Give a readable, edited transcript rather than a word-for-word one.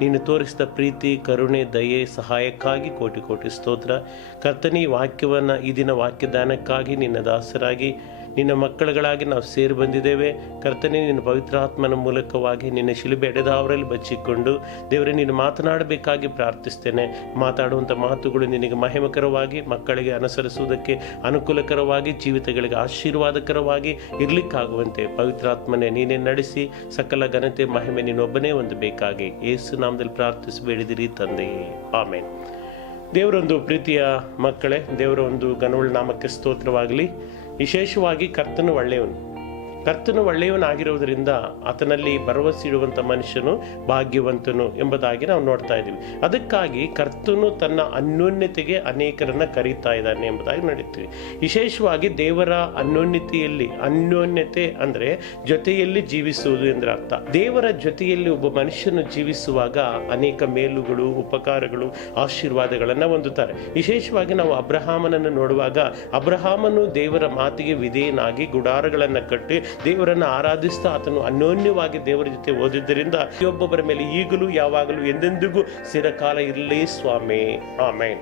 ನೀನು ತೋರಿಸಿದ ಪ್ರೀತಿ, ಕರುಣೆ, ದಯೆ, ಸಹಾಯಕ್ಕಾಗಿ ಕೋಟಿ ಕೋಟಿ ಸ್ತೋತ್ರ. ಕರ್ತನೇ, ವಾಕ್ಯವನ್ನು ಈ ದಿನ ವಾಕ್ಯದಾನಕ್ಕಾಗಿ ನಿನ್ನ ದಾಸರಾಗಿ ನಿನ್ನ ಮಕ್ಕಳುಗಳಾಗಿ ನಾವು ಸೇರಿ ಬಂದಿದ್ದೇವೆ. ಕರ್ತನೇ, ನಿನ್ನ ಪವಿತ್ರಾತ್ಮನ ಮೂಲಕವಾಗಿ ನಿನ್ನ ಶಿಲುಬೆ ಎಡೆದವರಲ್ಲಿ ಬಚ್ಚಿಕೊಂಡು ದೇವರೇ ನೀನು ಮಾತನಾಡಬೇಕಾಗಿ ಪ್ರಾರ್ಥಿಸ್ತೇನೆ. ಮಾತಾಡುವಂಥ ಮಾತುಗಳು ನಿನಗೆ ಮಹಿಮಕರವಾಗಿ, ಮಕ್ಕಳಿಗೆ ಅನುಸರಿಸುವುದಕ್ಕೆ ಅನುಕೂಲಕರವಾಗಿ, ಜೀವಿತಗಳಿಗೆ ಆಶೀರ್ವಾದಕರವಾಗಿ ಇರಲಿಕ್ಕಾಗುವಂತೆ ಪವಿತ್ರಾತ್ಮನೇ ನೀನೇ ನಡೆಸಿ ಸಕಲ ಘನತೆ ಮಹಿಮೆ ನೀನೊಬ್ಬನೇ ಹೊಂದಬೇಕಾಗಿ ಯೇಸು ನಾಮದಲ್ಲಿ ಪ್ರಾರ್ಥಿಸಿ ಬೇಡಿದಿರಿ ತಂದೆಯೇ, ಆಮೇನ್. ದೇವರೊಂದು ಪ್ರೀತಿಯ ಮಕ್ಕಳೇ, ದೇವರ ಒಂದು ಘನವುಳ್ಳ ನಾಮಕ್ಕೆ ಸ್ತೋತ್ರವಾಗಲಿ. ವಿಶೇಷವಾಗಿ ಕರ್ತನು ಒಳ್ಳೆಯವನಾಗಿರುವುದರಿಂದ ಆತನಲ್ಲಿ ಭರವಸೆ ಇಡುವಂಥ ಮನುಷ್ಯನು ಭಾಗ್ಯವಂತನು ಎಂಬುದಾಗಿ ನಾವು ನೋಡ್ತಾ ಇದ್ದೀವಿ. ಅದಕ್ಕಾಗಿ ಕರ್ತನು ತನ್ನ ಅನ್ಯೋನ್ಯತೆಗೆ ಅನೇಕರನ್ನು ಕರೀತಾ ಇದ್ದಾನೆ ಎಂಬುದಾಗಿ ನೋಡುತ್ತೀವಿ. ವಿಶೇಷವಾಗಿ ದೇವರ ಅನ್ಯೋನ್ಯತೆ ಅಂದರೆ ಜೊತೆಯಲ್ಲಿ ಜೀವಿಸುವುದು ಎಂದರೆ ಅರ್ಥ. ದೇವರ ಜೊತೆಯಲ್ಲಿ ಒಬ್ಬ ಮನುಷ್ಯನು ಜೀವಿಸುವಾಗ ಅನೇಕ ಮೇಲುಗಳು, ಉಪಕಾರಗಳು, ಆಶೀರ್ವಾದಗಳನ್ನು ಹೊಂದುತ್ತಾರೆ. ವಿಶೇಷವಾಗಿ ನಾವು ಅಬ್ರಹಾಮನನ್ನು ನೋಡುವಾಗ ಅಬ್ರಹಾಮನು ದೇವರ ಮಾತಿಗೆ ವಿಧೇಯನಾಗಿ ಗುಡಾರಗಳನ್ನು ಕಟ್ಟಿ ದೇವರನ್ನು ಆರಾಧಿಸ್ತಾ ಆತನು ಅನ್ಯೋನ್ಯವಾಗಿ ದೇವರ ಜೊತೆ ಓದಿದ್ದರಿಂದ ಒಬ್ಬೊಬ್ಬರ ಮೇಲೆ ಈಗಲೂ ಯಾವಾಗಲೂ ಎಂದೆಂದಿಗೂ ಸ್ಥಿರಕಾಲ ಇರಲಿ ಸ್ವಾಮಿ, ಆಮೇನ್.